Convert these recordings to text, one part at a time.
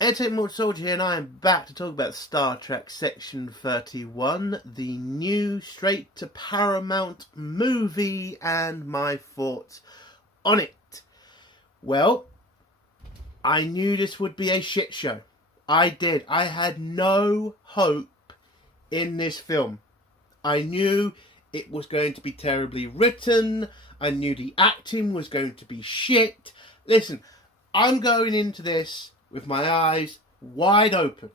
Entertainment Soldier here, and I am back to talk about Star Trek Section 31, the new straight to Paramount movie, and my thoughts on it. Well, I knew this would be a shit show. I did. I had no hope in this film. I knew it was going to be terribly written. I knew the acting was going to be shit. Listen, I'm going into this with my eyes wide open.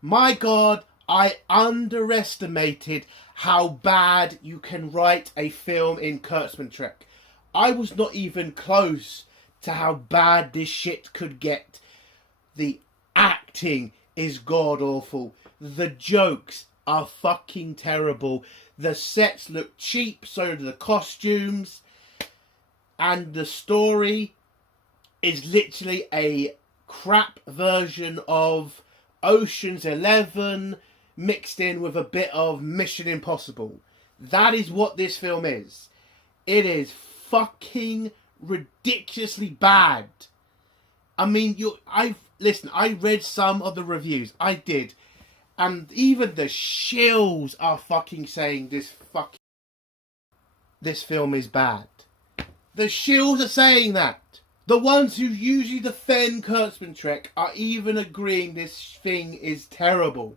My God, I underestimated how bad you can write a film in Kurtzman Trek. I was not even close to how bad this shit could get. The acting is god awful. The jokes are fucking terrible. The sets look cheap, so do the costumes. And the story is literally a crap version of Ocean's 11 mixed in with a bit of Mission Impossible. That is what this film is. It is fucking ridiculously bad. I mean, I read some of the reviews. I did. And even the shills are fucking saying this film is bad. The shills are saying that. The ones who usually defend Kurtzman Trek are even agreeing this thing is terrible.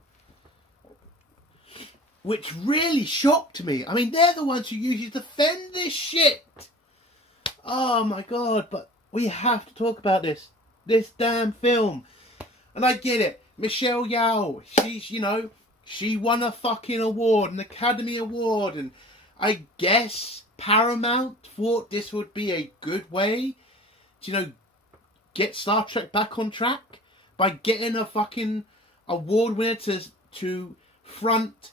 Which really shocked me. I mean, they're the ones who usually defend this shit. Oh my God, but we have to talk about this. This damn film. And I get it. Michelle Yeoh, she won a fucking award, an Academy Award. And I guess Paramount thought this would be a good way to, get Star Trek back on track by getting a fucking award winner to front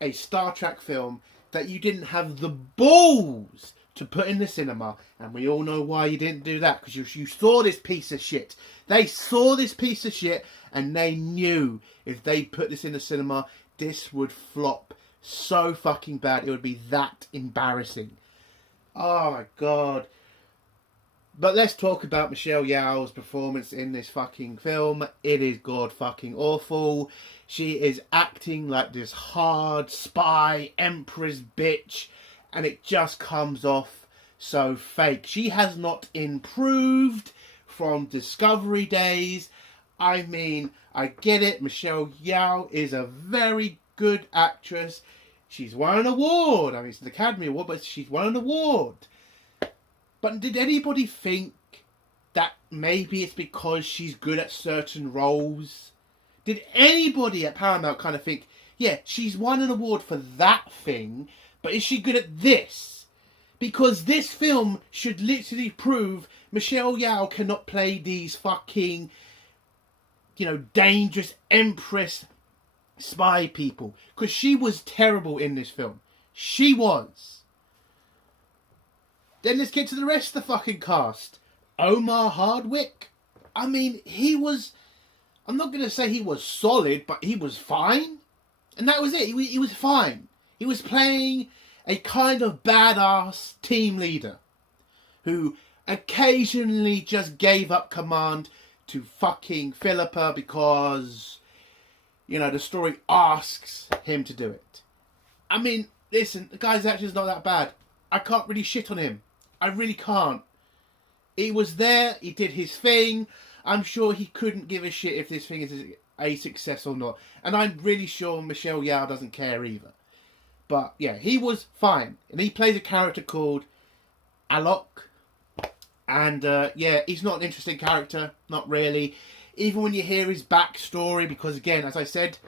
a Star Trek film that you didn't have the balls to put in the cinema. And we all know why you didn't do that, because you saw this piece of shit. They saw this piece of shit and they knew if they put this in the cinema, this would flop so fucking bad. It would be that embarrassing. Oh my God. But let's talk about Michelle Yeoh's performance in this fucking film. It is god fucking awful. She is acting like this hard spy empress bitch, and it just comes off so fake. She has not improved from Discovery days. I mean, I get it. Michelle Yeoh is a very good actress. She's won an award. I mean, it's an Academy Award, but she's won an award. But did anybody think that maybe it's because she's good at certain roles? Did anybody at Paramount kind of think, yeah, she's won an award for that thing, but is she good at this? Because this film should literally prove Michelle Yeoh cannot play these fucking, dangerous empress spy people. Because she was terrible in this film. She was. Then let's get to the rest of the fucking cast. Omar Hardwick. I mean, I'm not going to say he was solid, but he was fine. And that was it. He was fine. He was playing a kind of badass team leader who occasionally just gave up command to fucking Philippa because, the story asks him to do it. I mean, listen, the guy's actually not that bad. I can't really shit on him. I really can't. He was there, he did his thing. I'm sure he couldn't give a shit if this thing is a success or not. And I'm really sure Michelle Yeoh doesn't care either. But yeah, he was fine. And he plays a character called Alok. And he's not an interesting character. Not really. Even when you hear his backstory, because again, as I said,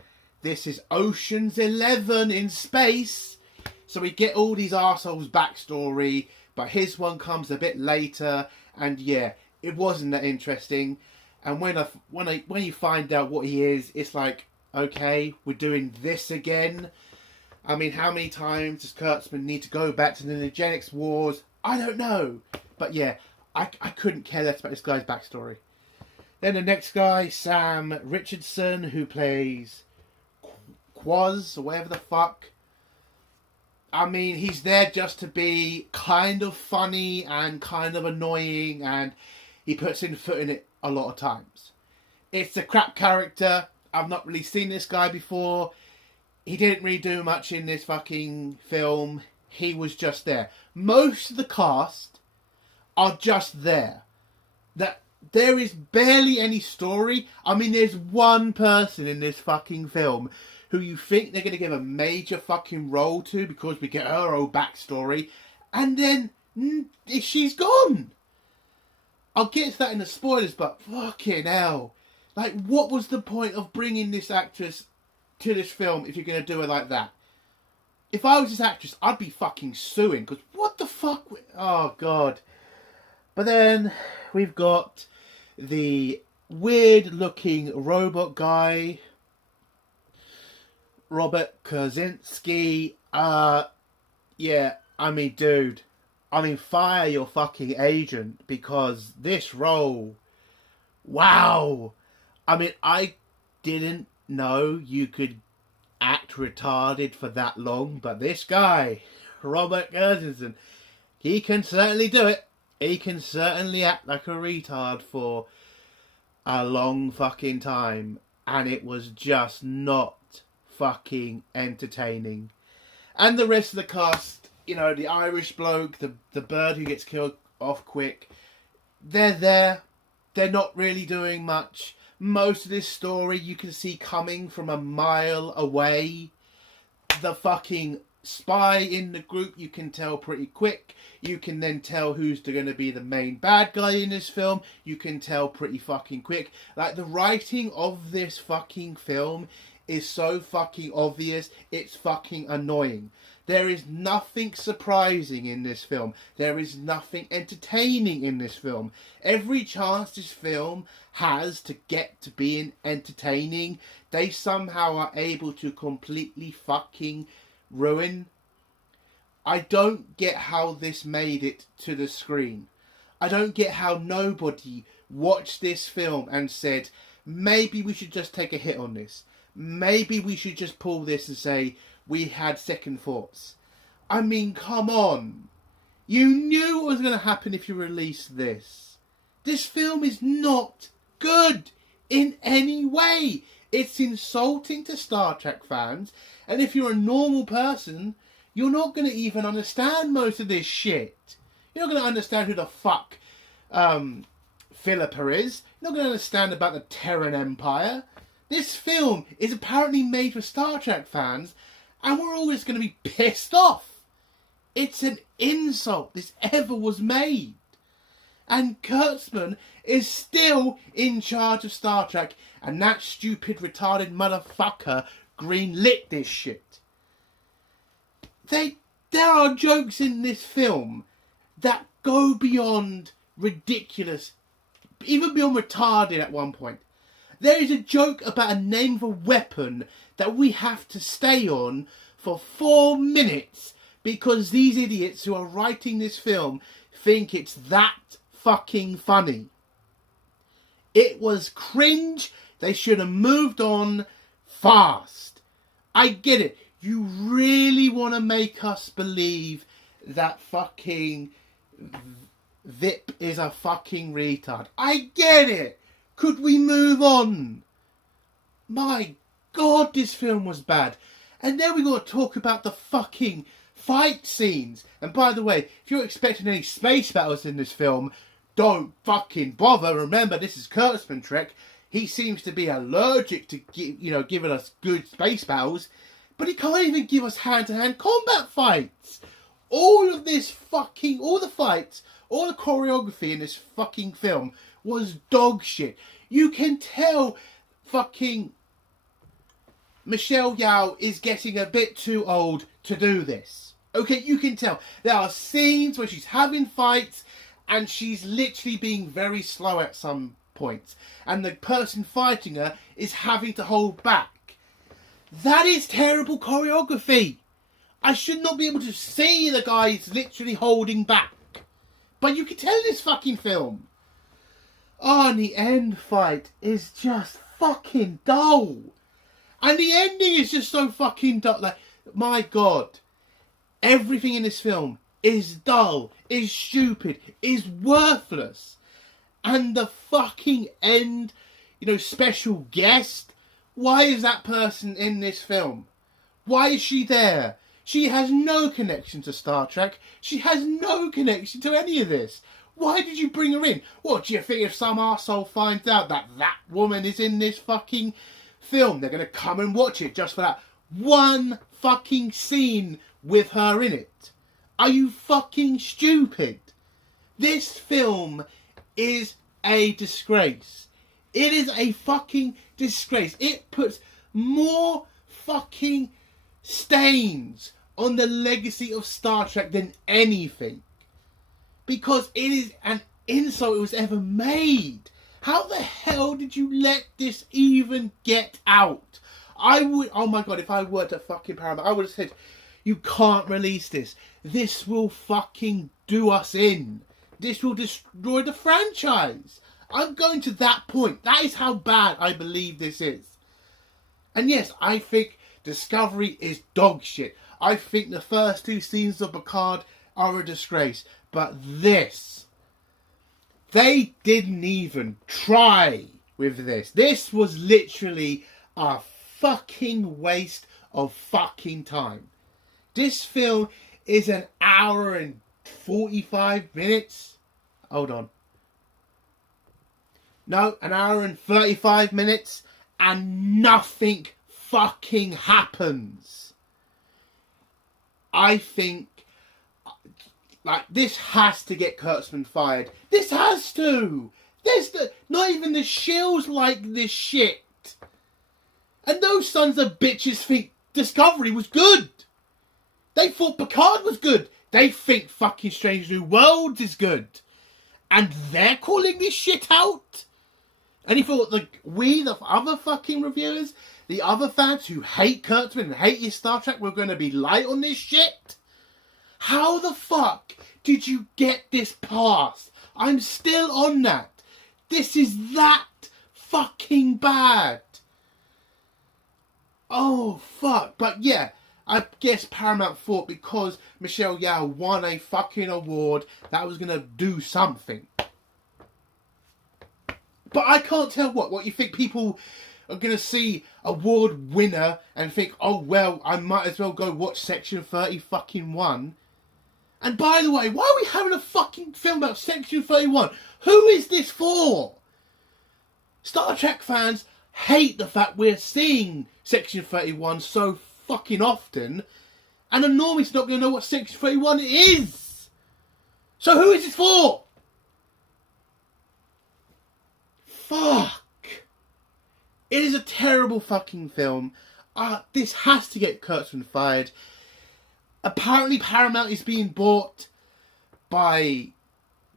this is Ocean's 11 in space. So we get all these arseholes' backstory, but his one comes a bit later, and yeah, it wasn't that interesting. And when you find out what he is, it's like, okay, we're doing this again. I mean, how many times does Kurtzman need to go back to the Eugenics Wars? I don't know. But yeah, I couldn't care less about this guy's backstory. Then the next guy, Sam Richardson, who plays Quaz, or whatever the fuck. I mean, he's there just to be kind of funny and kind of annoying, and he puts in foot in it a lot of times. It's a crap character. I've not really seen this guy before. He didn't really do much in this fucking film. He was just there. Most of the cast are just there. There is barely any story. I mean, there's one person in this fucking film who you think they're going to give a major fucking role to because we get her whole backstory, and then she's gone. I'll get to that in the spoilers, but fucking hell. Like, what was the point of bringing this actress to this film if you're going to do it like that? If I was this actress, I'd be fucking suing, because what the fuck? Oh, God. But then we've got the weird-looking robot guy, Robert Kaczynski. Yeah, I mean, dude. I mean, fire your fucking agent, because this role... Wow! I mean, I didn't know you could act retarded for that long, but this guy, Robert Kaczynski, he can certainly do it. He can certainly act like a retard for a long fucking time, and it was just not fucking entertaining. And the rest of the cast, you know, the Irish bloke, the bird who gets killed off quick, they're there. They're not really doing much. Most of this story you can see coming from a mile away. The fucking spy in the group you can tell pretty quick. You can then tell who's going to be the main bad guy in this film. You can tell pretty fucking quick. Like, the writing of this fucking film is so fucking obvious. It's fucking annoying. There is nothing surprising in this film. There is nothing entertaining in this film. Every chance this film has to get to being entertaining, they somehow are able to completely fucking ruin. I don't get how this made it to the screen. I don't get how nobody watched this film and said, maybe we should just take a hit on this. Maybe we should just pull this and say, we had second thoughts. I mean, come on. You knew what was going to happen if you released this. This film is not good in any way. It's insulting to Star Trek fans. And if you're a normal person, you're not going to even understand most of this shit. You're not going to understand who the fuck Philippa is. You're not going to understand about the Terran Empire. This film is apparently made for Star Trek fans, and we're always going to be pissed off. It's an insult this ever was made. And Kurtzman is still in charge of Star Trek, and that stupid, retarded motherfucker greenlit this shit. There are jokes in this film that go beyond ridiculous, even beyond retarded at one point. There is a joke about a name of a weapon that we have to stay on for 4 minutes because these idiots who are writing this film think it's that fucking funny. It was cringe. They should have moved on fast. I get it. You really want to make us believe that fucking Vip is a fucking retard. I get it. Could we move on? My God, this film was bad. And then we got to talk about the fucking fight scenes. And by the way, if you're expecting any space battles in this film, don't fucking bother. Remember, this is Kurtzman Trek. He seems to be allergic to giving us good space battles. But he can't even give us hand-to-hand combat fights. All the fights, all the choreography in this fucking film was dog shit. You can tell fucking Michelle Yeoh is getting a bit too old to do this. Okay, you can tell. There are scenes where she's having fights and she's literally being very slow at some points. And the person fighting her is having to hold back. That is terrible choreography. I should not be able to see the guys literally holding back. But you can tell in this fucking film. Oh, and the end fight is just fucking dull. And the ending is just so fucking dull. Like, my God. Everything in this film is dull, is stupid, is worthless. And the fucking end, special guest. Why is that person in this film? Why is she there? She has no connection to Star Trek. She has no connection to any of this. Why did you bring her in? What, do you think if some arsehole finds out that that woman is in this fucking film, they're going to come and watch it just for that one fucking scene with her in it? Are you fucking stupid? This film is a disgrace. It is a fucking disgrace. It puts more fucking stains on the legacy of Star Trek than anything. Because it is an insult it was ever made. How the hell did you let this even get out? Oh my god, if I worked at fucking Paramount, I would have said, you can't release this. This will fucking do us in. This will destroy the franchise. I'm going to that point. That is how bad I believe this is. And yes, I think Discovery is dog shit. I think the first two seasons of Picard are a disgrace. But this, they didn't even try with this. This was literally a fucking waste of fucking time. This film is an hour and 45 minutes. Hold on. No, an hour and 35 minutes and nothing fucking happens. I think, like, this has to get Kurtzman fired. This has to. Not even the shills like this shit. And those sons of bitches think Discovery was good. They thought Picard was good. They think fucking Strange New Worlds is good. And they're calling this shit out? And he thought the other fucking reviewers, the other fans who hate Kurtzman and hate his Star Trek, were going to be light on this shit? How the fuck did you get this passed? I'm still on that. This is that fucking bad. Oh, fuck. But yeah, I guess Paramount thought because Michelle Yeoh won a fucking award, that was going to do something. But I can't tell what you think people are going to see award winner and think, oh, well, I might as well go watch Section 30 fucking 1. And by the way, why are we having a fucking film about Section 31? Who is this for? Star Trek fans hate the fact we're seeing Section 31 so fucking often, and a normie's not going to know what Section 31 is. So who is this for? Fuck. It is a terrible fucking film. This has to get Kurtzman fired. Apparently Paramount is being bought by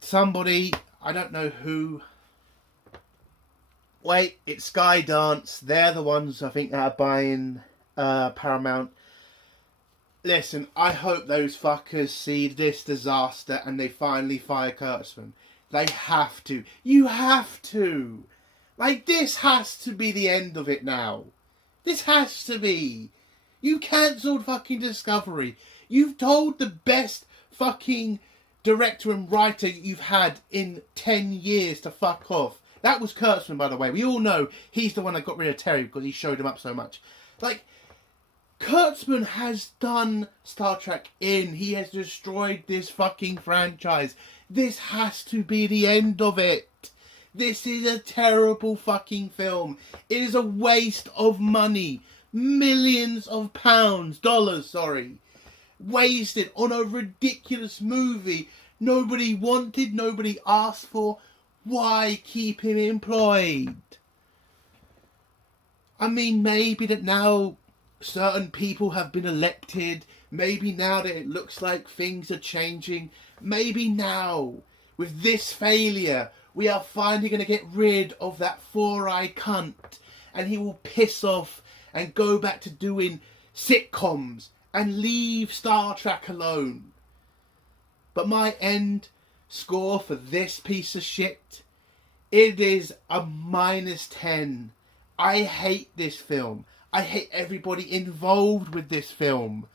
somebody. I don't know who. Wait, it's Skydance. They're the ones, I think, that are buying Paramount. Listen, I hope those fuckers see this disaster and they finally fire Kurtzman. They have to. You have to. Like, this has to be the end of it now. This has to be. You cancelled fucking Discovery. You've told the best fucking director and writer you've had in 10 years to fuck off. That was Kurtzman, by the way. We all know he's the one that got rid of Terry because he showed him up so much. Like, Kurtzman has done Star Trek in. He has destroyed this fucking franchise. This has to be the end of it. This is a terrible fucking film. It is a waste of money. Millions of dollars, wasted on a ridiculous movie nobody wanted, nobody asked for. Why keep him employed? I mean, maybe that now certain people have been elected. Maybe now that it looks like things are changing. Maybe now, with this failure, we are finally going to get rid of that four-eyed cunt. And he will piss off and go back to doing sitcoms and leave Star Trek alone. But my end score for this piece of shit, it is a -10. I hate this film. I hate everybody involved with this film.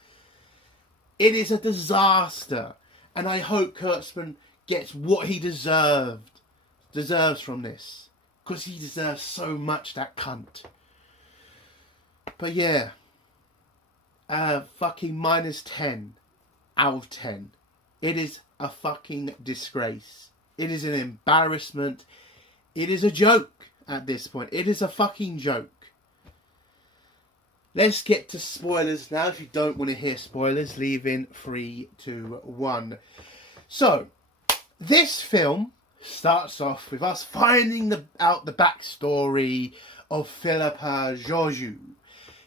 It is a disaster. And I hope Kurtzman gets what he deserves from this. because he deserves so much, that cunt. But yeah, fucking -10 out of 10. It is a fucking disgrace. It is an embarrassment. It is a joke at this point. It is a fucking joke. Let's get to spoilers now. If you don't want to hear spoilers, leave in 3, 2, 1. So, this film starts off with us finding out the backstory of Philippa Georgiou,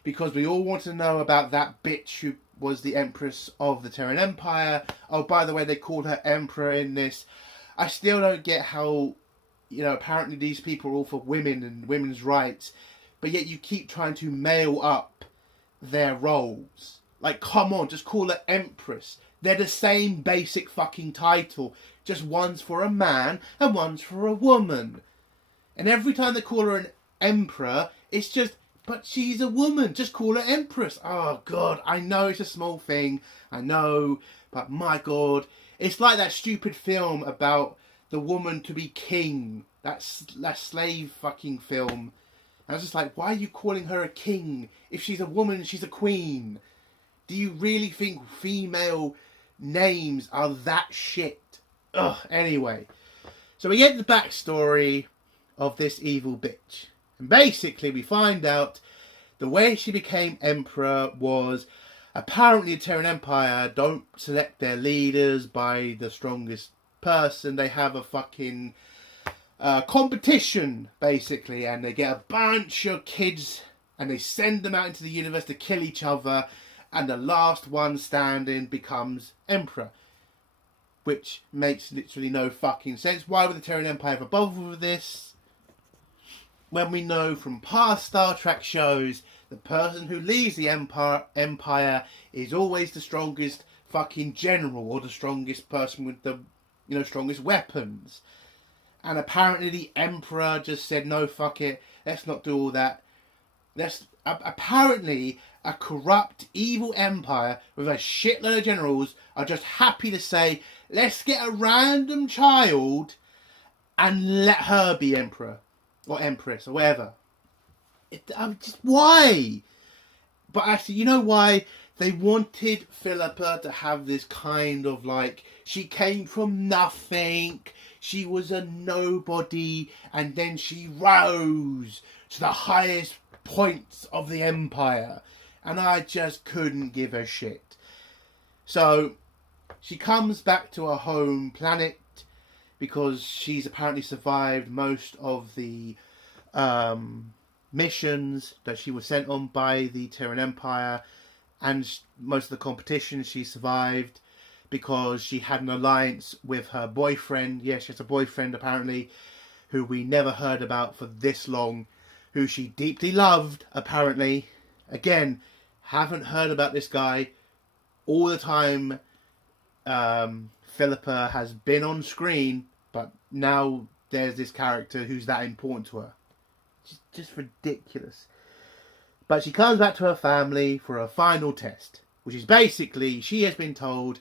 because we all want to know about that bitch who was the Empress of the Terran Empire. Oh, by the way, they called her Emperor in this. I still don't get how, apparently these people are all for women and women's rights, but yet you keep trying to male up their roles. Like, come on, just call her Empress. They're the same basic fucking title, just one's for a man and one's for a woman. And every time they call her an emperor, it's just, but she's a woman, just call her Empress. Oh God, I know it's a small thing, I know, but my God, it's like that stupid film about the woman to be king, that slave fucking film. I was just like, why are you calling her a king? If she's a woman, she's a queen. Do you really think female names are that shit? Ugh, anyway. So we get the backstory of this evil bitch. And basically we find out the way she became emperor was, apparently the Terran Empire don't select their leaders by the strongest person. They have a fucking competition, basically, and they get a bunch of kids and they send them out into the universe to kill each other, and the last one standing becomes emperor, which makes literally no fucking sense. Why would the Terran Empire ever bother with this when we know from past Star Trek shows the person who leads the empire is always the strongest fucking general, or the strongest person with the strongest weapons? And apparently the Emperor just said, no, fuck it, let's not do all that. Apparently a corrupt, evil empire with a shitload of generals are just happy to say, let's get a random child and let her be emperor or empress or whatever. Why? But actually, you know why? They wanted Philippa to have this kind of like, she came from nothing, she was a nobody, and then she rose to the highest points of the empire. And I just couldn't give a shit. So she comes back to her home planet because she's apparently survived most of the missions that she was sent on by the Terran Empire, and most of the competition she survived because she had an alliance with her boyfriend. Yes, she has a boyfriend apparently, who we never heard about for this long, who she deeply loved apparently. Again, haven't heard about this guy. All the time Philippa has been on screen, but now there's this character who's that important to her. Just ridiculous. But she comes back to her family for a final test, which is basically, she has been told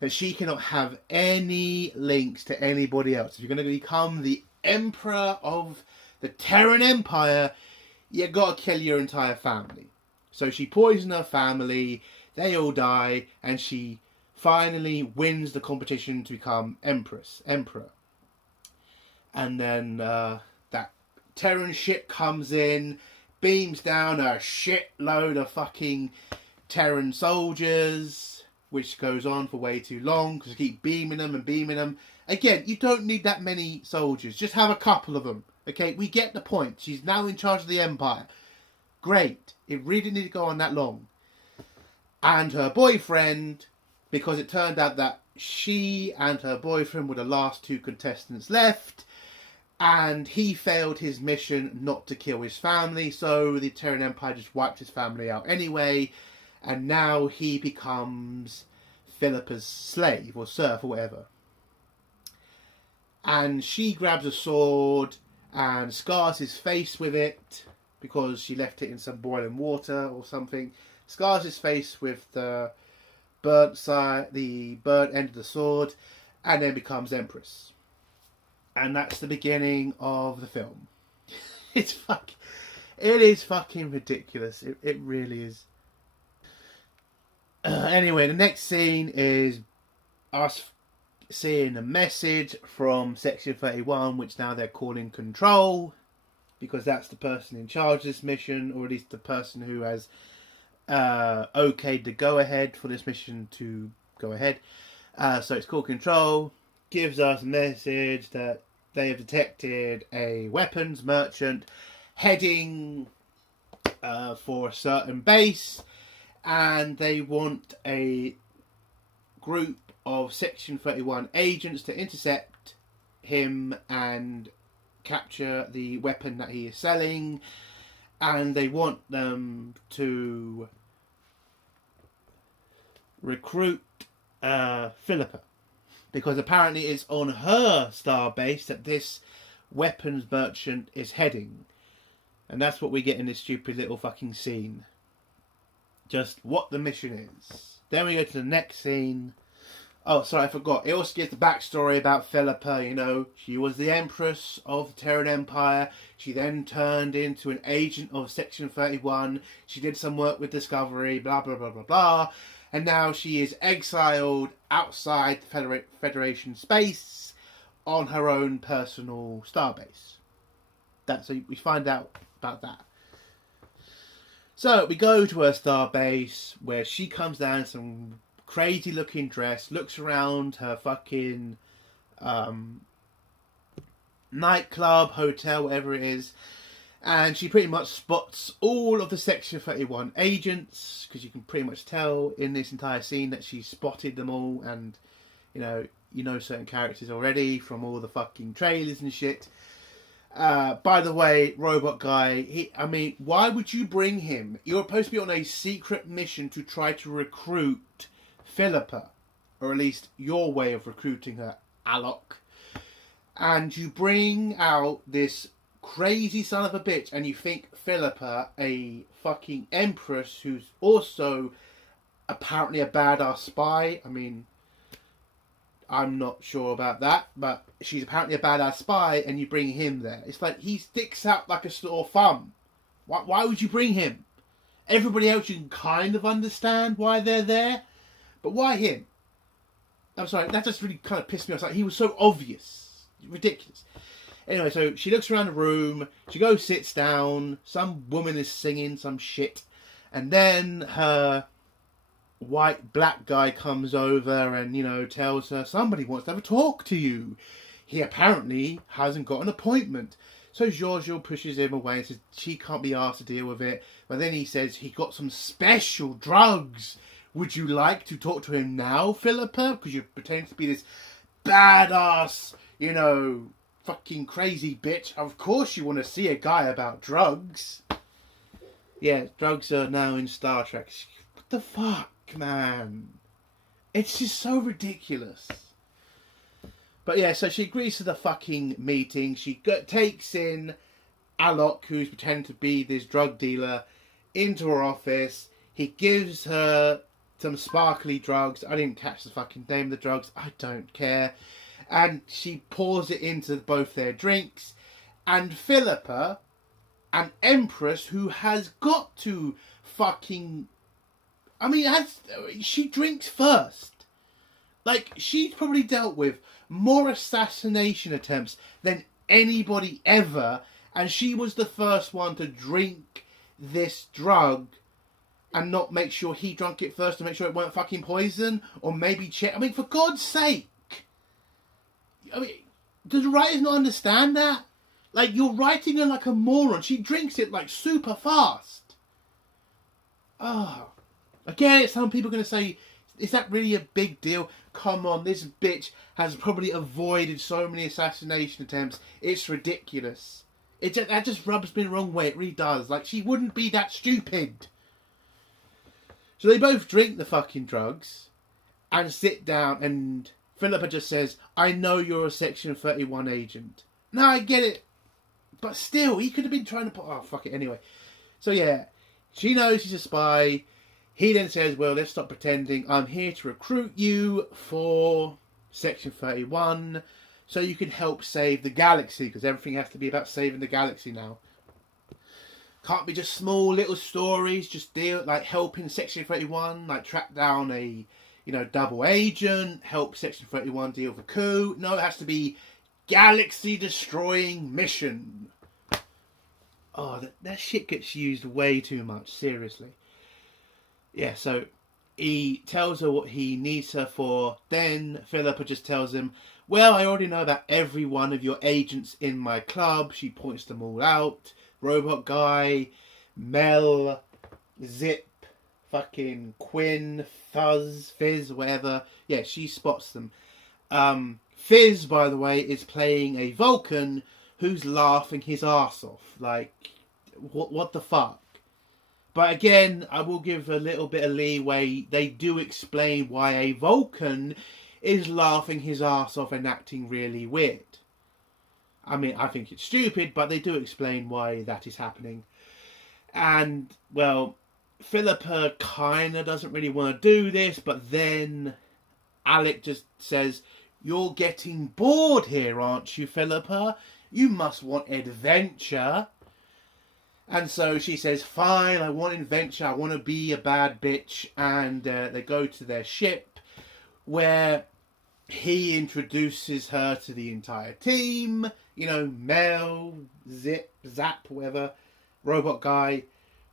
that she cannot have any links to anybody else. If you're going to become the emperor of the Terran Empire, you got to kill your entire family. So she poisoned her family, they all die, and she finally wins the competition to become emperor. And then that Terran ship comes in, beams down a shitload of fucking Terran soldiers, which goes on for way too long because they keep beaming them. Again, you don't need that many soldiers. Just have a couple of them. Okay, we get the point. She's now in charge of the Empire. Great. It really didn't need to go on that long. And her boyfriend, because it turned out that she and her boyfriend were the last two contestants left, and he failed his mission not to kill his family, so the Terran Empire just wiped his family out anyway, and now he becomes Philippa's slave or serf or whatever. And she grabs a sword and scars his face with it because she left it in some boiling water or something. Scars his face with the burnt end of the sword, and then becomes empress. And that's the beginning of the film. It is fucking ridiculous. It really is. Anyway, the next scene is us seeing a message from Section 31, which now they're calling Control, because that's the person in charge of this mission, or at least the person who has okayed the go-ahead for this mission to go ahead. So it's called Control. Gives us a message that they have detected a weapons merchant heading for a certain base, and they want a group of Section 31 agents to intercept him and capture the weapon that he is selling, and they want them to recruit Philippa, because apparently it's on her star base that this weapons merchant is heading. And that's what we get in this stupid little fucking scene. Just what the mission is. Then we go to the next scene. Oh, sorry, I forgot. It also gives the backstory about Philippa. You know, she was the Empress of the Terran Empire. She then turned into an agent of Section 31. She did some work with Discovery, blah, blah, blah, blah, blah. And now she is exiled outside the Federation space on her own personal starbase. That's how we find out about that. So we go to her starbase, where she comes down in some crazy looking dress, looks around her fucking nightclub, hotel, whatever it is, and she pretty much spots all of the Section 31 agents, because you can pretty much tell in this entire scene that she spotted them all, and you know certain characters already from all the fucking trailers and shit. By the way, Robot Guy, why would you bring him? You're supposed to be on a secret mission to try to recruit Philippa, or at least your way of recruiting her, Alok. And you bring out this crazy son of a bitch, and you think Philippa, a fucking empress who's also apparently a badass spy. I mean, I'm not sure about that, but she's apparently a badass spy, and you bring him there. It's like he sticks out like a sore thumb. Why would you bring him? Everybody else, you can kind of understand why they're there, but why him? I'm sorry, that just really kind of pissed me off. Like, he was so obvious. Ridiculous. Anyway, so she looks around the room, she goes, sits down, some woman is singing some shit, and then her white black guy comes over and, tells her somebody wants to have a talk to you. He apparently hasn't got an appointment. So Giorgio pushes him away and says she can't be asked to deal with it. But then he says he got some special drugs. Would you like to talk to him now, Philippa? Because you pretend to be this badass, fucking crazy bitch. Of course you want to see a guy about drugs. Yeah, drugs are now in Star Trek. What the fuck, man? It's just so ridiculous. But yeah, so she agrees to the fucking meeting. She takes in Alok, who's pretending to be this drug dealer, into her office. He gives her some sparkly drugs. I didn't catch the fucking name of the drugs. I don't care. And she pours it into both their drinks. And Philippa, an empress who has got to fucking... she drinks first. Like, she's probably dealt with more assassination attempts than anybody ever. And she was the first one to drink this drug and not make sure he drank it first to make sure it weren't fucking poison. Or maybe check. For God's sake. Does the writers not understand that? Like, you're writing her like a moron. She drinks it like super fast. Again, some people are going to say, is that really a big deal? Come on, this bitch has probably avoided so many assassination attempts. It's ridiculous. That just rubs me the wrong way. It really does. Like, she wouldn't be that stupid. So they both drink the fucking drugs and sit down, and Philippa just says, I know you're a Section 31 agent. No, I get it. But still, he could have been trying to put... Oh, fuck it, anyway. So yeah, she knows he's a spy. He then says, well, let's stop pretending. I'm here to recruit you for Section 31 so you can help save the galaxy, because everything has to be about saving the galaxy now. Can't be just small little stories, just deal like helping Section 31, like track down a, double agent, help Section 31 deal with a coup. No, it has to be galaxy destroying mission. Oh, that shit gets used way too much, seriously. Yeah, so he tells her what he needs her for. Then Philippa just tells him, well, I already know about every one of your agents in my club. She points them all out. Robot Guy, Mel, Zip, fucking Quinn, Fizz, whatever. Yeah, she spots them. Fizz, by the way, is playing a Vulcan who's laughing his ass off. Like, what the fuck? But again, I will give a little bit of leeway. They do explain why a Vulcan is laughing his ass off and acting really weird. I mean, I think it's stupid, but they do explain why that is happening. And, well, Philippa kind of doesn't really want to do this, but then Alec just says, you're getting bored here, aren't you, Philippa? You must want adventure. And so she says, fine, I want adventure, I want to be a bad bitch. And they go to their ship, where he introduces her to the entire team. Mel, Zip, Zap, whatever, Robot Guy,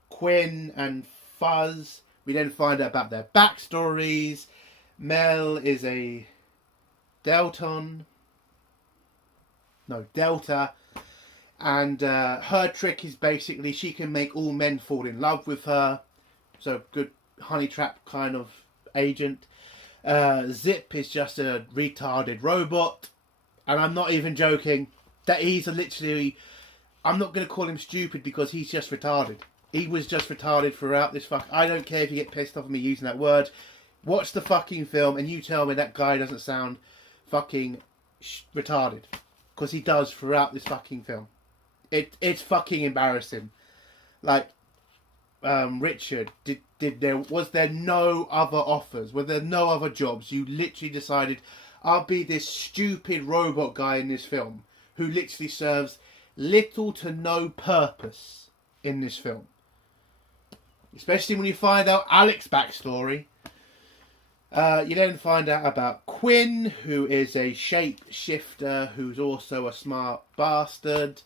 Quinn and Fuzz. We then find out about their backstories. Mel is a Delta. And her trick is basically she can make all men fall in love with her. So good honey trap kind of agent. Zip is just a retarded robot. And I'm not even joking. That he's literally... I'm not going to call him stupid because he's just retarded. He was just retarded throughout this fuck... I don't care if you get pissed off at me using that word. Watch the fucking film and you tell me that guy doesn't sound fucking retarded. Because he does throughout this fucking film. It's fucking embarrassing. Like, Richard, was there no other offers? Were there no other jobs? You literally decided, I'll be this stupid robot guy in this film who literally serves little to no purpose in this film. Especially when you find out Alec's backstory. You then find out about Quinn, who is a shapeshifter who's also a smart bastard.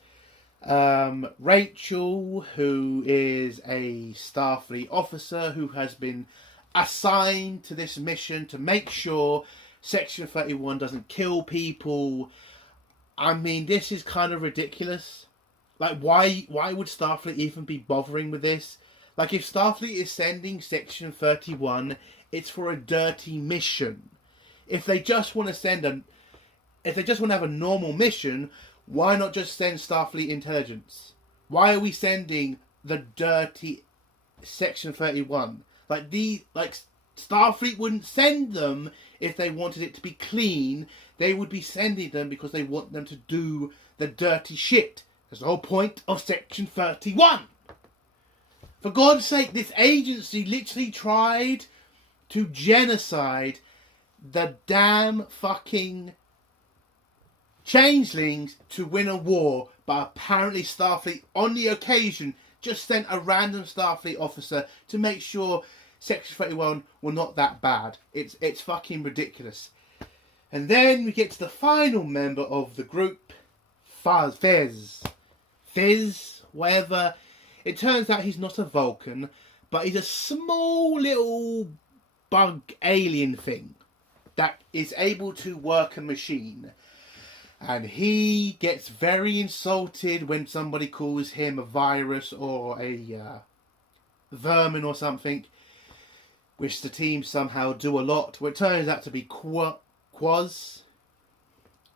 Rachel, who is a Starfleet officer who has been assigned to this mission to make sure Section 31 doesn't kill people. I mean, this is kind of ridiculous. Like, why would Starfleet even be bothering with this? Like, if Starfleet is sending Section 31, it's for a dirty mission. If they just want to have a normal mission, why not just send Starfleet intelligence? Why are we sending the dirty Section 31? Starfleet wouldn't send them if they wanted it to be clean. They would be sending them because they want them to do the dirty shit. That's the whole point of Section 31. For God's sake, this agency literally tried to genocide the damn fucking changelings to win a war, but apparently Starfleet, on the occasion, just sent a random Starfleet officer to make sure Section 31 were not that bad. It's fucking ridiculous. And then we get to the final member of the group, Fizz, whatever. It turns out he's not a Vulcan, but he's a small little bug alien thing that is able to work a machine. And he gets very insulted when somebody calls him a virus or a vermin or something, which the team somehow do a lot. Well, it turns out to be Quaz.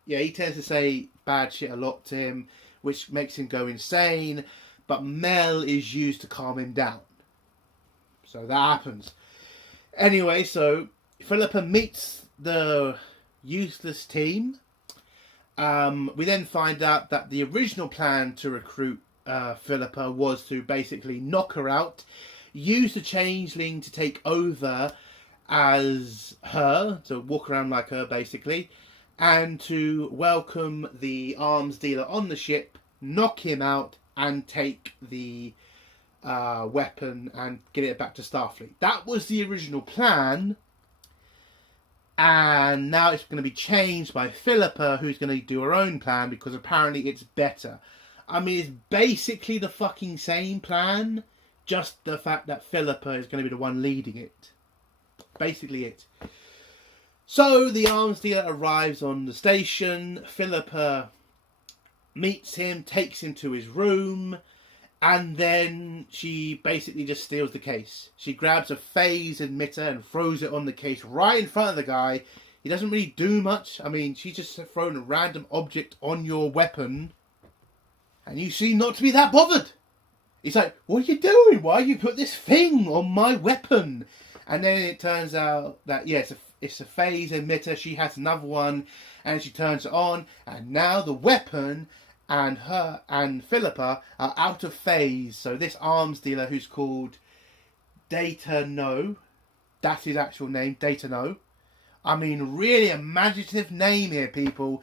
Yeah, he tends to say bad shit a lot to him, which makes him go insane. But Mel is used to calm him down. So that happens. Anyway, so Philippa meets the useless team. We then find out that the original plan to recruit Philippa was to basically knock her out, use the changeling to take over as her, to walk around like her basically, and to welcome the arms dealer on the ship, knock him out, and take the weapon and get it back to Starfleet. That was the original plan. And now it's going to be changed by Philippa, who's going to do her own plan because apparently it's better. I mean, it's basically the fucking same plan, just the fact that Philippa is going to be the one leading it. Basically it. So the arms dealer arrives on the station. Philippa meets him, takes him to his room, and then she basically just steals the case. She grabs a phase emitter and throws it on the case right in front of the guy. He doesn't really do much. I mean, she's just thrown a random object on your weapon, and you seem not to be that bothered. He's like, what are you doing? Why you put this thing on my weapon? And then it turns out that, yes, it's a phase emitter. She has another one, and she turns it on, and now the weapon and her and Philippa are out of phase. So this arms dealer, who's called Data No, that's his actual name, Data No. I mean, really imaginative name here, people.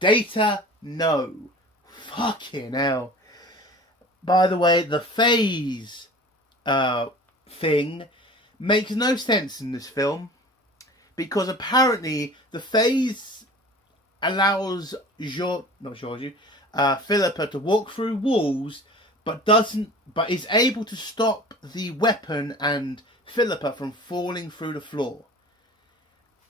Data No. Fucking hell. By the way, the phase thing makes no sense in this film, because apparently the phase allows Philippa to walk through walls, but is able to stop the weapon and Philippa from falling through the floor.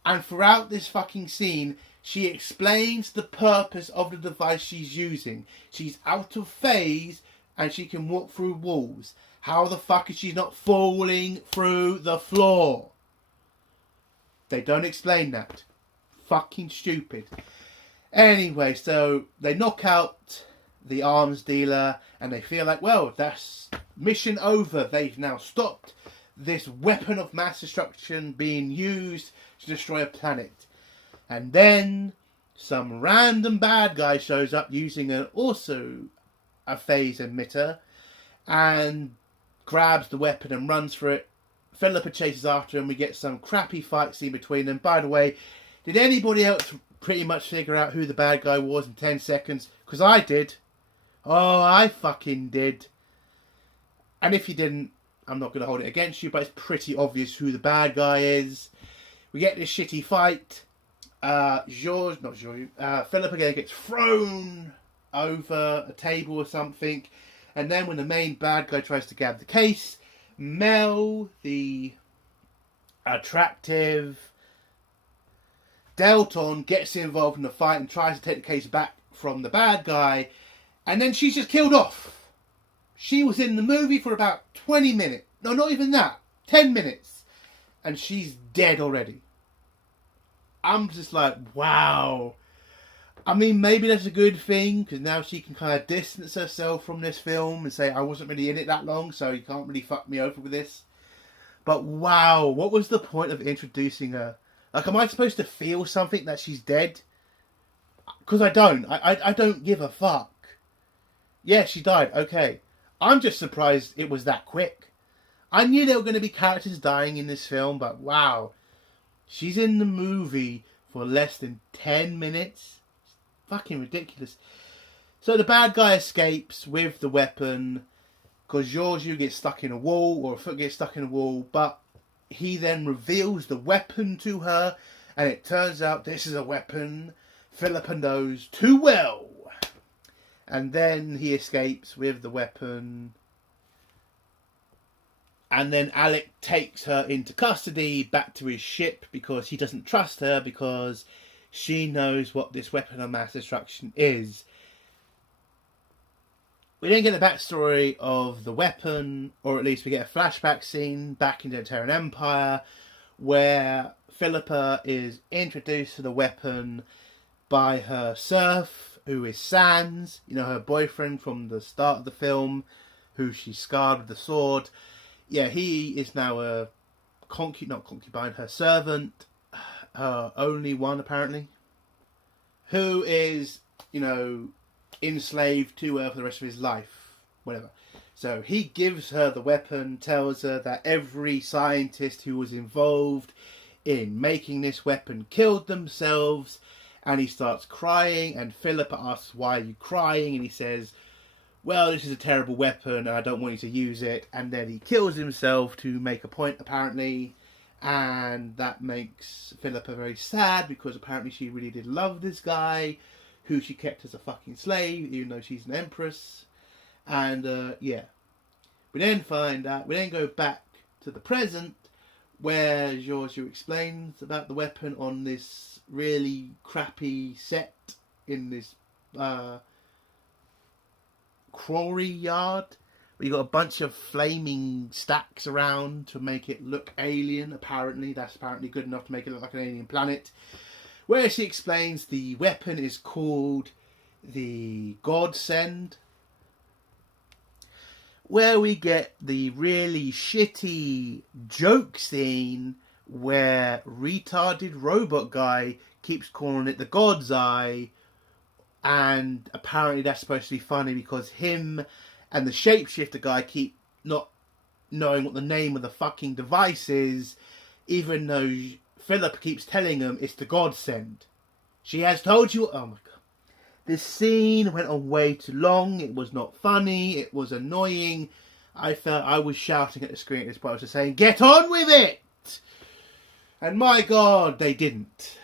And throughout this fucking scene, she explains the purpose of the device she's using. She's out of phase and she can walk through walls. How the fuck is she not falling through the floor? They don't explain that. Fucking stupid. Anyway, so they knock out the arms dealer and they feel like, well, that's mission over. They've now stopped this weapon of mass destruction being used to destroy a planet. And then some random bad guy shows up using also a phase emitter and grabs the weapon and runs for it. Philippa chases after him. We get some crappy fight scene between them. By the way, did anybody else pretty much figure out who the bad guy was in 10 seconds? Because I did. Oh, I fucking did. And if you didn't, I'm not going to hold it against you, but it's pretty obvious who the bad guy is. We get this shitty fight. Philippa again gets thrown over a table or something. And then when the main bad guy tries to grab the case, Mel, the attractive Delton, gets involved in the fight and tries to take the case back from the bad guy. And then she's just killed off. She was in the movie for about 20 minutes. No, not even that. 10 minutes. And she's dead already. I'm just like, wow. I mean, maybe that's a good thing, because now she can kind of distance herself from this film and say, I wasn't really in it that long, so you can't really fuck me over with this. But wow, what was the point of introducing her? Like, am I supposed to feel something that she's dead? Because I don't. I don't give a fuck. Yeah, she died, okay. I'm just surprised it was that quick. I knew there were going to be characters dying in this film, but wow. She's in the movie for less than 10 minutes. It's fucking ridiculous. So the bad guy escapes with the weapon because Georgiou gets stuck in a wall, or a foot gets stuck in a wall, but he then reveals the weapon to her, and it turns out this is a weapon Philippa knows too well. And then he escapes with the weapon. And then Alec takes her into custody back to his ship because he doesn't trust her because she knows what this weapon of mass destruction is. We then get the backstory of the weapon, or at least we get a flashback scene back in the Terran Empire where Philippa is introduced to the weapon by her serf, who is Sans, you know, her boyfriend from the start of the film, who she scarred with the sword. Yeah, he is now a her servant, her only one apparently, who is, you know, enslaved to her for the rest of his life, whatever. So he gives her the weapon, tells her that every scientist who was involved in making this weapon killed themselves, and he starts crying, and Philippa asks, why are you crying? And he says, well, this is a terrible weapon and I don't want you to use it. And then he kills himself to make a point, apparently. And that makes Philippa very sad because apparently she really did love this guy who she kept as a fucking slave, even though she's an empress. And yeah. We then find out, we then go back to the present where Giorgio explains about the weapon on this really crappy set in this quarry yard. You got a bunch of flaming stacks around to make it look alien. Apparently, that's apparently good enough to make it look like an alien planet. Where she explains the weapon is called the Godsend. Where we get the really shitty joke scene where retarded robot guy keeps calling it the God's Eye. And apparently that's supposed to be funny because him and the shapeshifter guy keep not knowing what the name of the fucking device is, even though Philip keeps telling him it's the Godsend. She has told you. Oh my god. This scene went on way too long. It was not funny. It was annoying. I felt I was shouting at the screen at this point. I was just saying, get on with it! And my god, they didn't.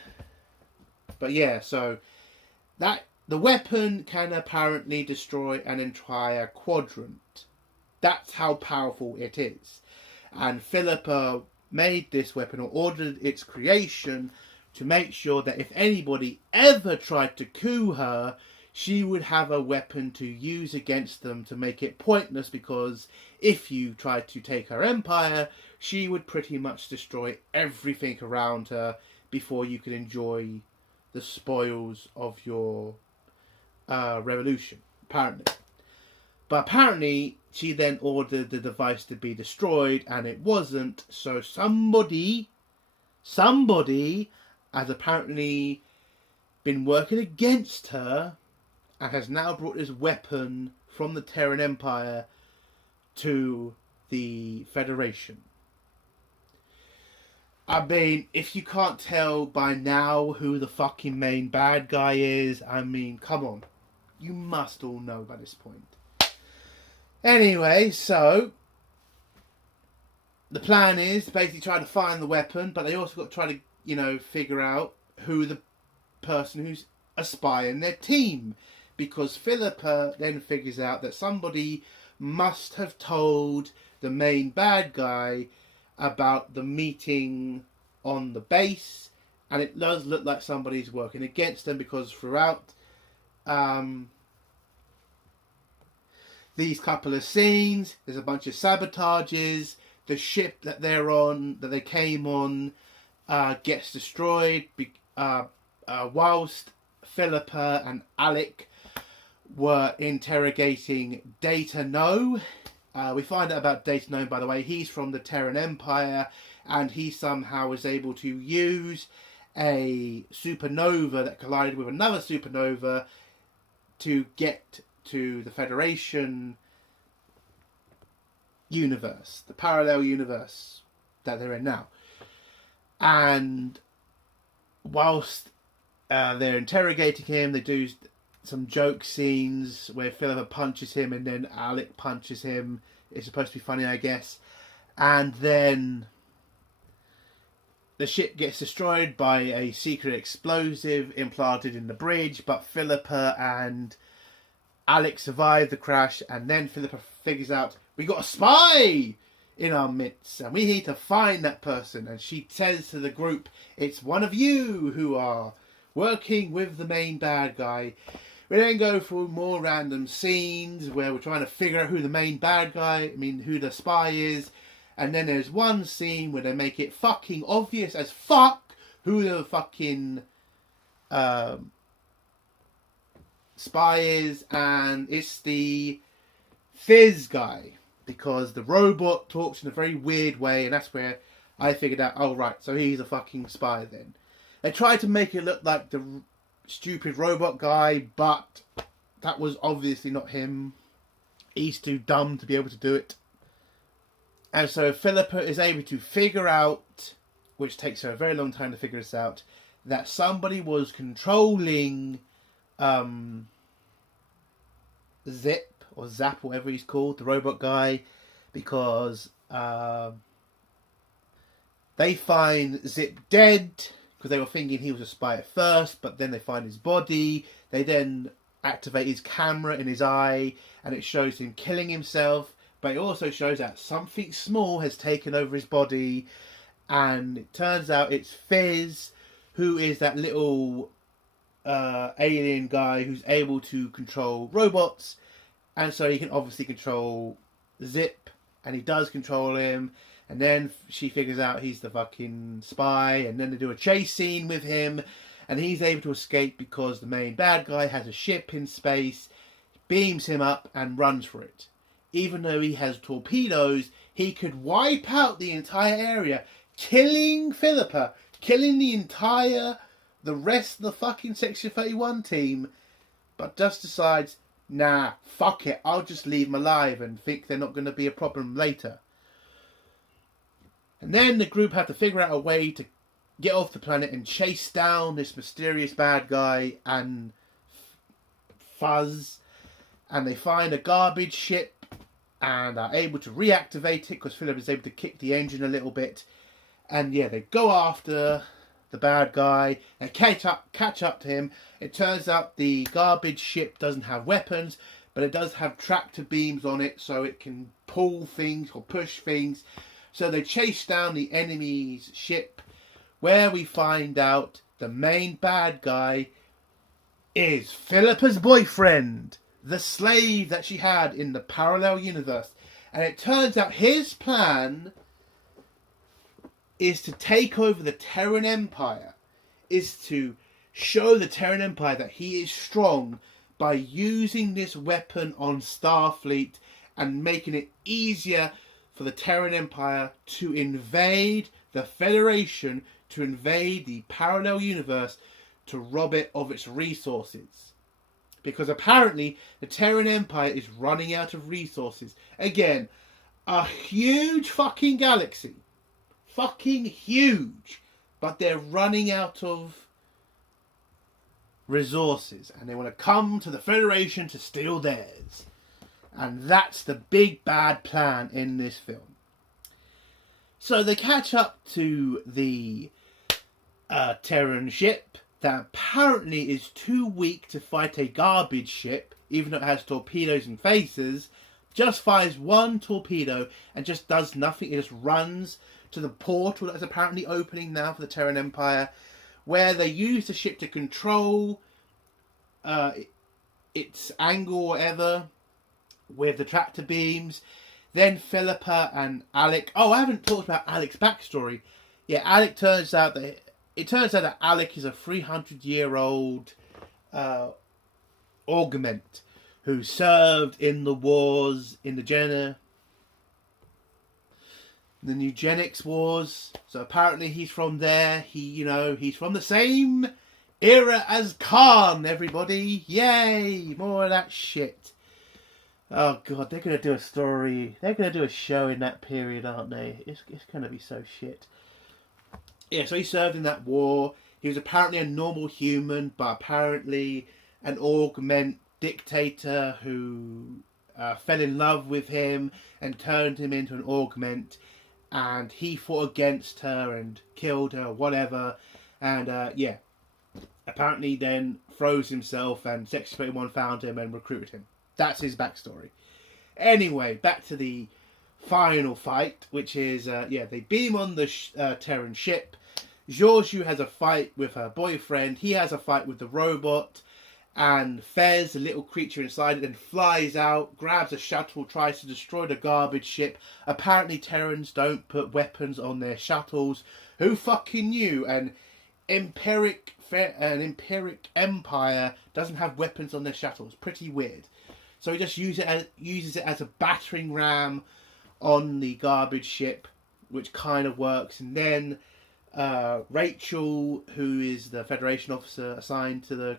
But yeah, so that the weapon can apparently destroy an entire quadrant. That's how powerful it is. And Philippa made this weapon, or ordered its creation, to make sure that if anybody ever tried to coup her, she would have a weapon to use against them to make it pointless, because if you tried to take her empire, she would pretty much destroy everything around her before you could enjoy the spoils of your revolution, apparently. But apparently she then ordered the device to be destroyed, and it wasn't. So somebody has apparently been working against her and has now brought this weapon from the Terran Empire to the Federation. I mean, if you can't tell by now who the fucking main bad guy is, I mean, come on. You must all know by this point. Anyway, so the plan is to basically try to find the weapon, but they also got to try to, you know, figure out who the person who's a spy in their team. Because Philippa then figures out that somebody must have told the main bad guy about the meeting on the base, and it does look like somebody's working against them, because throughout these couple of scenes there's a bunch of sabotages. The ship that they're on, that they came on, gets destroyed whilst Philippa and Alec were interrogating Data No. We find out about Data No, by the way. He's from the Terran Empire, and he somehow was able to use a supernova that collided with another supernova to get to the Federation universe, the parallel universe that they're in now. And whilst they're interrogating him, they do some joke scenes where Philippa punches him and then Alec punches him. It's supposed to be funny, I guess. And then the ship gets destroyed by a secret explosive implanted in the bridge, but Philippa and Alec survive the crash, and then Philippa figures out, we got a spy in our midst and we need to find that person. And she says to the group, it's one of you who are working with the main bad guy. We then go through more random scenes where we're trying to figure out who the main bad guy, who the spy is. And then there's one scene where they make it fucking obvious as fuck who the fucking spy is, and it's the Fizz guy, because the robot talks in a very weird way, and that's where I figured out, oh right, so he's a fucking spy then. They tried to make it look like the stupid robot guy, but that was obviously not him. He's too dumb to be able to do it. And so Philippa is able to figure out, which takes her a very long time to figure this out, that somebody was controlling Zip, or Zap, whatever he's called, the robot guy, because they find Zip dead because they were thinking he was a spy at first, but then they find his body. They then activate his camera in his eye, and it shows him killing himself, but it also shows that something small has taken over his body, and it turns out it's Fizz, who is that little alien guy who's able to control robots, and so he can obviously control Zip, and he does control him. And then she figures out he's the fucking spy, and then they do a chase scene with him, and he's able to escape because the main bad guy has a ship in space, beams him up and runs for it. Even though he has torpedoes, he could wipe out the entire area, killing Philippa, killing the rest of the fucking Section 31 team, but just decides, nah, fuck it, I'll just leave them alive and think they're not going to be a problem later. And then the group have to figure out a way to get off the planet and chase down this mysterious bad guy and Fuzz. And they find a garbage ship and are able to reactivate it because Philip is able to kick the engine a little bit. And yeah, they go after the bad guy and catch up to him. It turns out the garbage ship doesn't have weapons, but it does have tractor beams on it, so it can pull things or push things. So they chase down the enemy's ship, where we find out the main bad guy is Philippa's boyfriend, the slave that she had in the parallel universe. And it turns out his plan is to take over the Terran Empire, is to show the Terran Empire that he is strong by using this weapon on Starfleet and making it easier for the Terran Empire to invade the Federation, to invade the parallel universe, to rob it of its resources. Because apparently the Terran Empire is running out of resources. Again, a huge fucking galaxy. Fucking huge. But they're running out of resources. And they want to come to the Federation to steal theirs. And that's the big bad plan in this film. So they catch up to the Terran ship that apparently is too weak to fight a garbage ship, even though it has torpedoes and phasers. Just fires one torpedo and just does nothing. It just runs to the portal that's apparently opening now for the Terran Empire, where they use the ship to control its angle or whatever with the tractor beams. Then Philippa and Alec. Oh, I haven't talked about Alec's backstory. Yeah, Alec turns out that Alec is a 300-year-old augment who served in the wars in the eugenics wars. So apparently he's from there. He's from the same era as Khan. Everybody, yay! More of that shit. Oh god, they're gonna do a story. They're gonna do a show in that period, aren't they? It's gonna be so shit. Yeah, so he served in that war. He was apparently a normal human, but apparently an augment dictator who fell in love with him and turned him into an augment. And he fought against her and killed her, whatever. And yeah, apparently then froze himself, and Section 31 found him and recruited him. That's his backstory. Anyway, back to the final fight, which is, they beam on the Terran ship. Georgiou has a fight with her boyfriend. He has a fight with the robot. And Fez, the little creature inside it, then flies out, grabs a shuttle, tries to destroy the garbage ship. Apparently Terrans don't put weapons on their shuttles. Who fucking knew? An Empiric Empire doesn't have weapons on their shuttles. Pretty weird. So he just uses it as a battering ram on the garbage ship, which kind of works. And then Rachel, who is the Federation officer assigned to the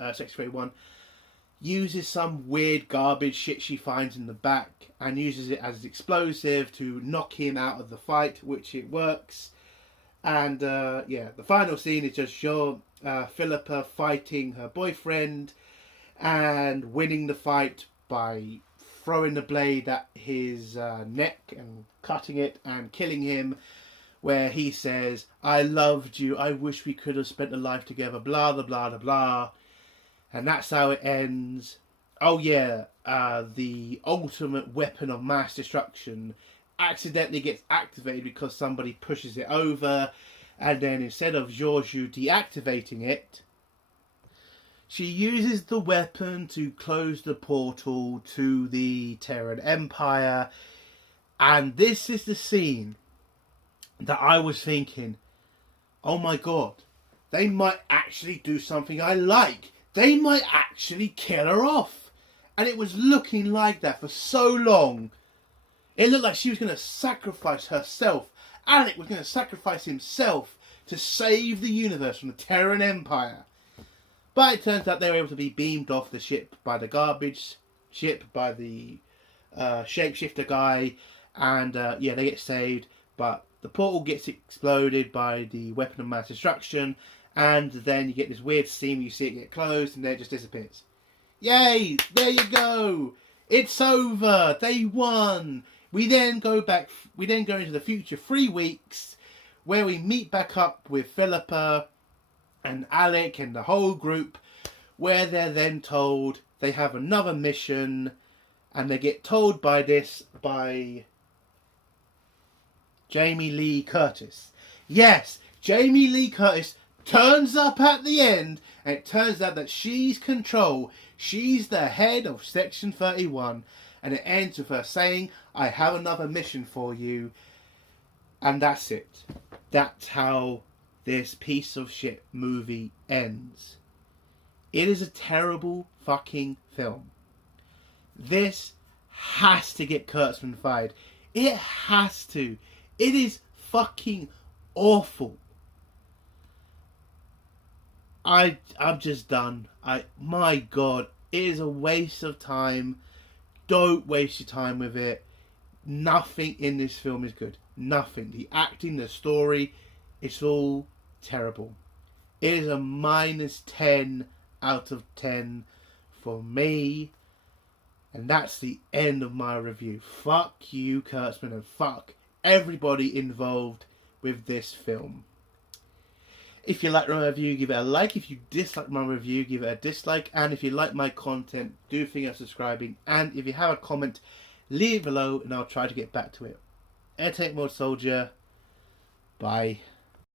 Section 31, uses some weird garbage shit she finds in the back and uses it as an explosive to knock him out of the fight, which it works. And the final scene is just Philippa fighting her boyfriend and winning the fight by throwing the blade at his neck and cutting it and killing him, where he says, "I loved you, I wish we could have spent a life together, blah, blah, blah, blah, blah." And that's how it ends. Oh yeah, the ultimate weapon of mass destruction accidentally gets activated because somebody pushes it over, and then instead of Georgiou deactivating it, she uses the weapon to close the portal to the Terran Empire. And this is the scene that I was thinking, oh my god, they might actually do something I like. They might actually kill her off. And it was looking like that for so long. It looked like she was going to sacrifice herself. Alec was going to sacrifice himself to save the universe from the Terran Empire. But it turns out they were able to be beamed off the ship by the garbage ship, by the shapeshifter guy. And yeah, they get saved. But the portal gets exploded by the weapon of mass destruction. And then you get this weird scene where you see it get closed and then it just disappears. Yay! There you go! It's over! They won! We then go into the future 3 weeks, where we meet back up with Philippa and Alec and the whole group, where they're then told they have another mission, and they get told by Jamie Lee Curtis. Yes, Jamie Lee Curtis turns up at the end, and it turns out that she's control. She's the head of Section 31, and it ends with her saying, "I have another mission for you." And that's it. That's how this piece of shit movie ends. It is a terrible fucking film. This has to get Kurtzman fired. It has to. It is fucking awful. I'm just done. My god, it is a waste of time. Don't waste your time with it. Nothing in this film is good. Nothing. The acting, the story, it's all terrible. It is a -10 out of 10 for me. And that's the end of my review. Fuck you, Kurtzman, and fuck everybody involved with this film. If you like my review, give it a like. If you dislike my review, give it a dislike. And if you like my content, do think of subscribing. And if you have a comment, leave it below and I'll try to get back to it. Entertainment Mode Soldier. Bye.